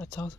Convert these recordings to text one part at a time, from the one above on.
अच्छा हो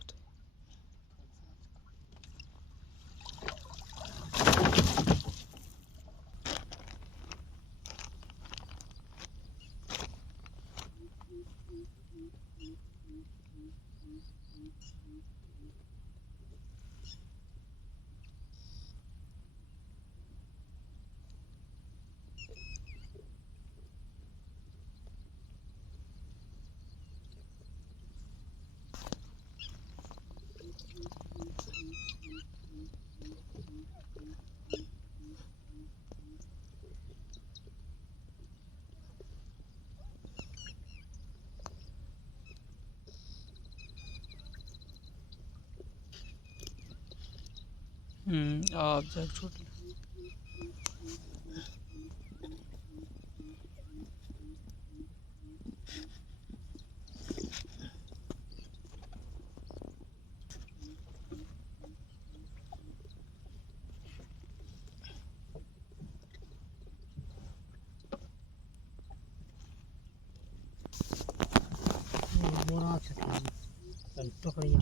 आप जब छोड़ बोरा पकड़िया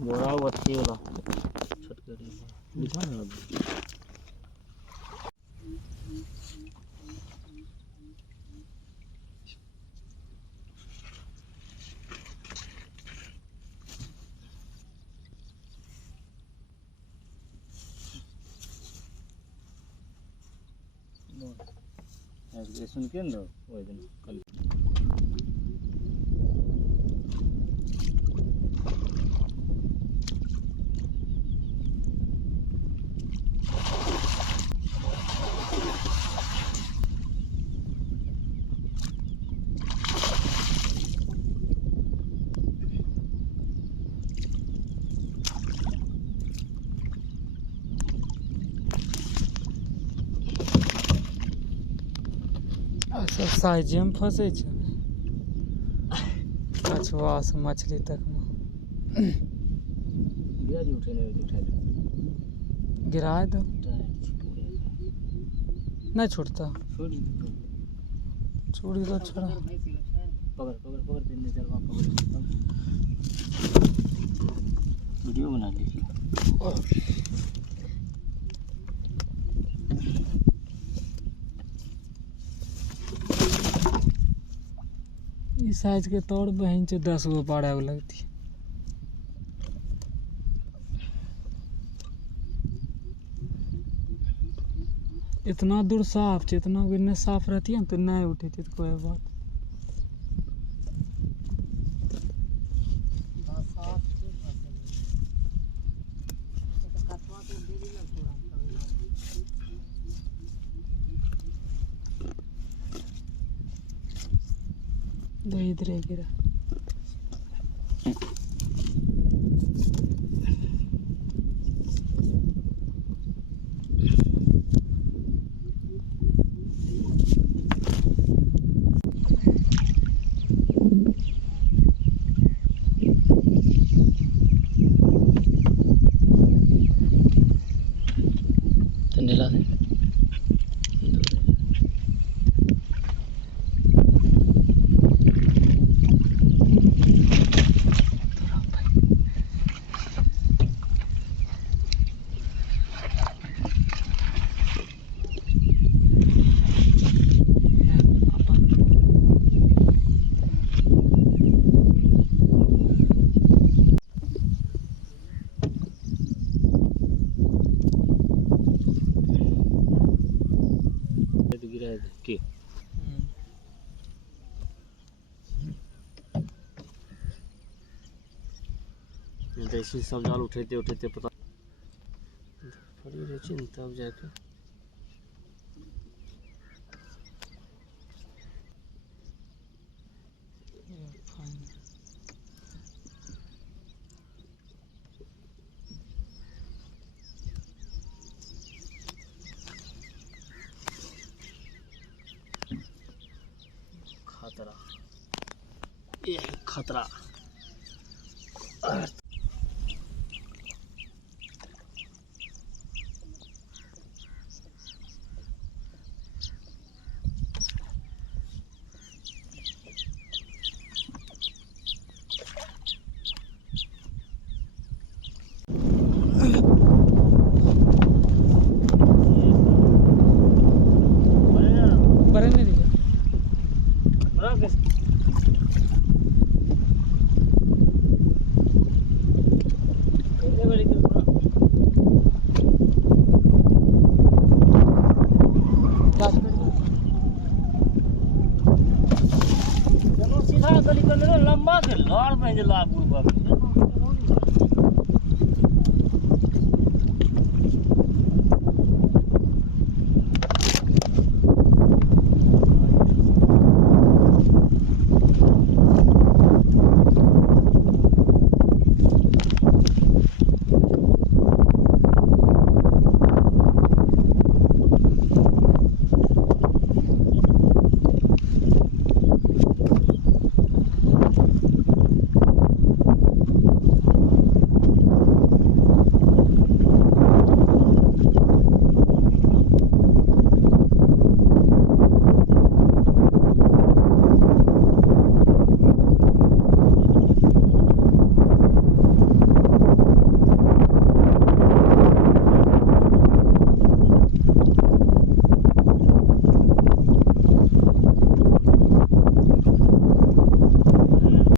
बोरा अच्छी वाला छटकरी दिखा ना सुन के ना वो दिन कल सब साइज में फंसे कछुआ से मछली तक में गिरा दो नहीं छूटता छोड़ दो छोड़ा पकड़ पकड़ पकड़ दिन चल वहां पकड़ वीडियो बना लीजिए इस साइज के तौर बहन से 10 गो पाड़ा लगती इतना दूर साफ इतना गिरने साफ रहती है तो नहीं उठी थी तो कोई बात दो इधर गिरा नीला के ऐसे सब जाल उठेते उठेते पता फड़ी रहे छी तब जाके खतरा ये खतरा मार में जला बुढ़वा